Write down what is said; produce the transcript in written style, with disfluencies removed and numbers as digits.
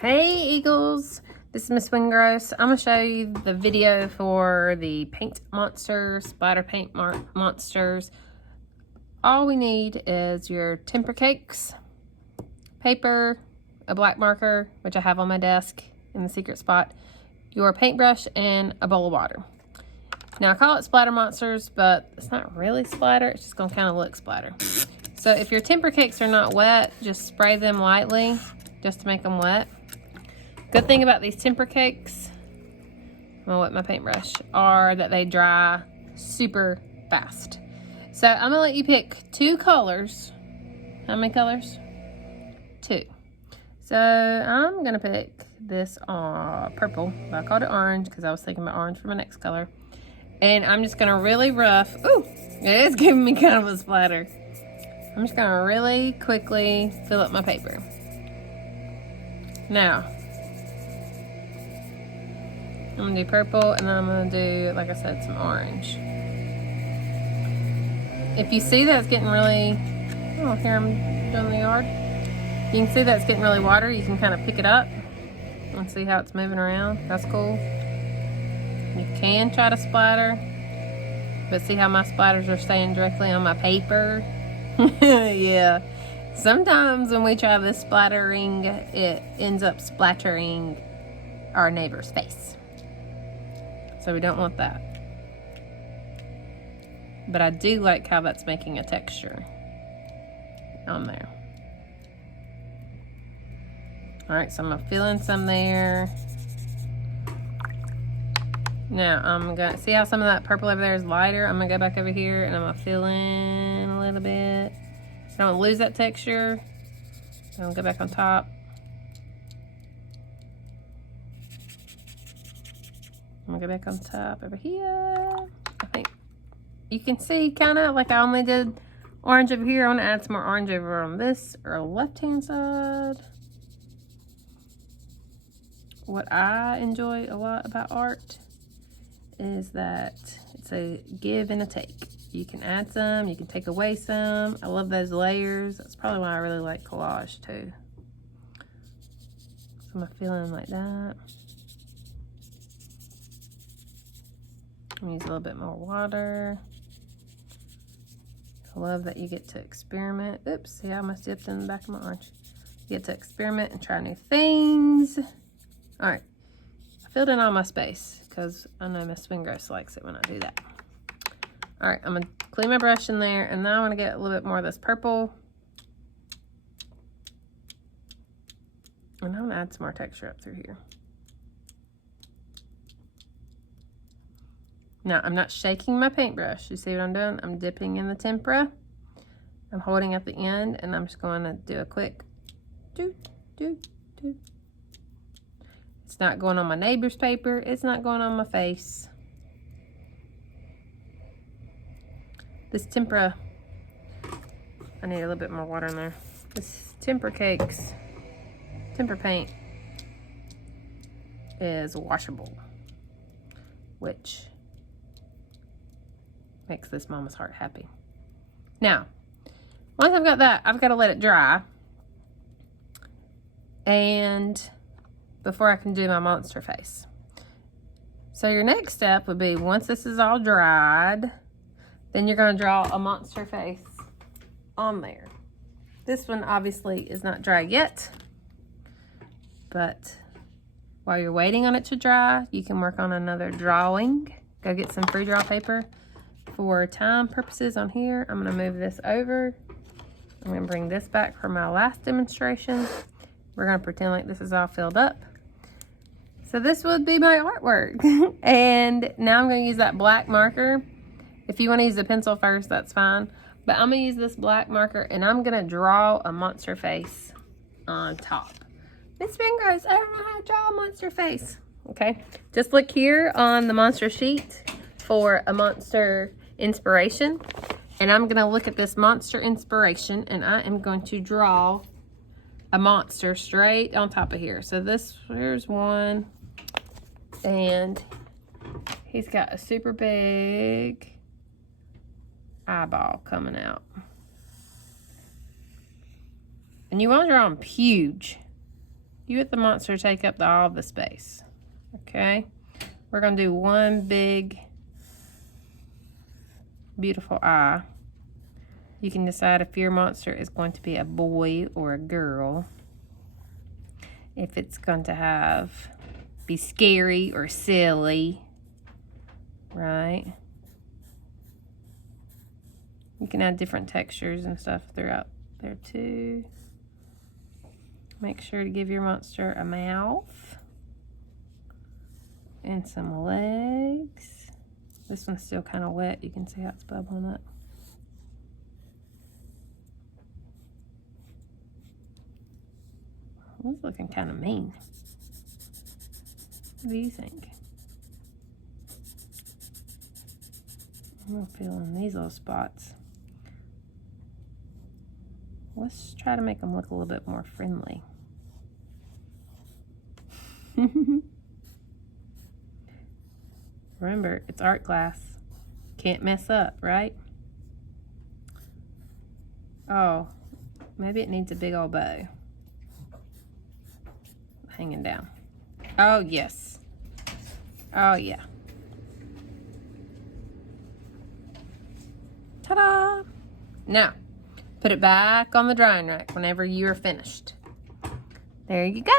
Hey Eagles, this is Miss Wingross. I'm going to show you the video for the paint monsters, splatter paint monsters. All we need is your Tempera cakes, paper, a black marker, which I have on my desk in the secret spot, your paintbrush, and a bowl of water. Now I call it splatter monsters, but it's not really splatter, it's just going to kind of look splatter. So if your Tempera cakes are not wet, just spray them lightly just to make them wet. Good thing about these Tempera cakes, I'm gonna wet my paintbrush, are that they dry super fast. So I'm gonna let you pick two colors. How many colors? Two. So I'm gonna pick this purple, but I called it orange because I was thinking about orange for my next color. And I'm just gonna really rough, ooh, it is giving me kind of a splatter. I'm just gonna really quickly fill up my paper. Now, I'm gonna do purple, and then I'm gonna do, like I said, some orange. If you see that it's getting really, oh, here I'm doing the yard. You can see that it's getting really watery. You can kind of pick it up and see how it's moving around. That's cool. You can try to splatter, but see how my splatters are staying directly on my paper? Yeah. Sometimes when we try this splattering, it ends up splattering our neighbor's face. So we don't want that. But I do like how that's making a texture on there. All right, so I'm gonna fill in some there. Now I'm gonna, see how some of that purple over there is lighter? I'm gonna go back over here and I'm gonna fill in a little bit. So I don't lose that texture. I'm gonna go back on top. I'm gonna go back on top over here. I think you can see kind of like I only did orange over here. I want to add some more orange over on this or left-hand side. What I enjoy a lot about art is that it's a give and a take. You can add some, you can take away some. I love those layers. That's probably why I really like collage too. So I'm gonna fill in like that. I'm gonna use a little bit more water. I love that you get to experiment. Oops, see, I almost dipped in the back of my orange. You get to experiment and try new things. All right, I filled in all my space because I know Miss Wingross likes it when I do that. All right, I'm gonna clean my brush in there, and now I wanna get a little bit more of this purple. And I'm gonna add some more texture up through here. Now, I'm not shaking my paintbrush. You see what I'm doing? I'm dipping in the tempera. I'm holding at the end, and I'm just going to do a quick do, do, do. It's not going on my neighbor's paper. It's not going on my face. This tempera, I need a little bit more water in there. This Tempera cakes, Tempera paint is washable, which makes this mama's heart happy. Now, once I've got that, I've got to let it dry. And before I can do my monster face. So your next step would be, once this is all dried, then you're going to draw a monster face on there. This one obviously is not dry yet, but while you're waiting on it to dry, you can work on another drawing. Go get some free draw paper. For time purposes on here, I'm going to move this over. I'm going to bring this back for my last demonstration. We're going to pretend like this is all filled up. So this would be my artwork. And now I'm going to use that black marker. If you want to use a pencil first, that's fine. But I'm going to use this black marker, and I'm going to draw a monster face on top. Miss Wingross, I don't know how to draw a monster face. Okay, just look here on the monster sheet for a monster inspiration. And I'm going to look at this monster inspiration, and I am going to draw a monster straight on top of here. So here's one, and he's got a super big eyeball coming out. And you want to draw them huge. You let the monster take up all the space. Okay? We're going to do one big, beautiful eye. You can decide if your monster is going to be a boy or a girl. If it's going to be scary or silly. Right? You can add different textures and stuff throughout there too. Make sure to give your monster a mouth and some legs. This one's still kind of wet. You can see how it's bubbling up. It's looking kind of mean. What do you think? I'm feeling these little spots. Let's try to make them look a little bit more friendly. Remember, it's art class. Can't mess up, right? Oh, maybe it needs a big old bow. Hanging down. Oh, yes. Oh, yeah. Ta-da! Now, put it back on the drying rack whenever you're finished. There you go.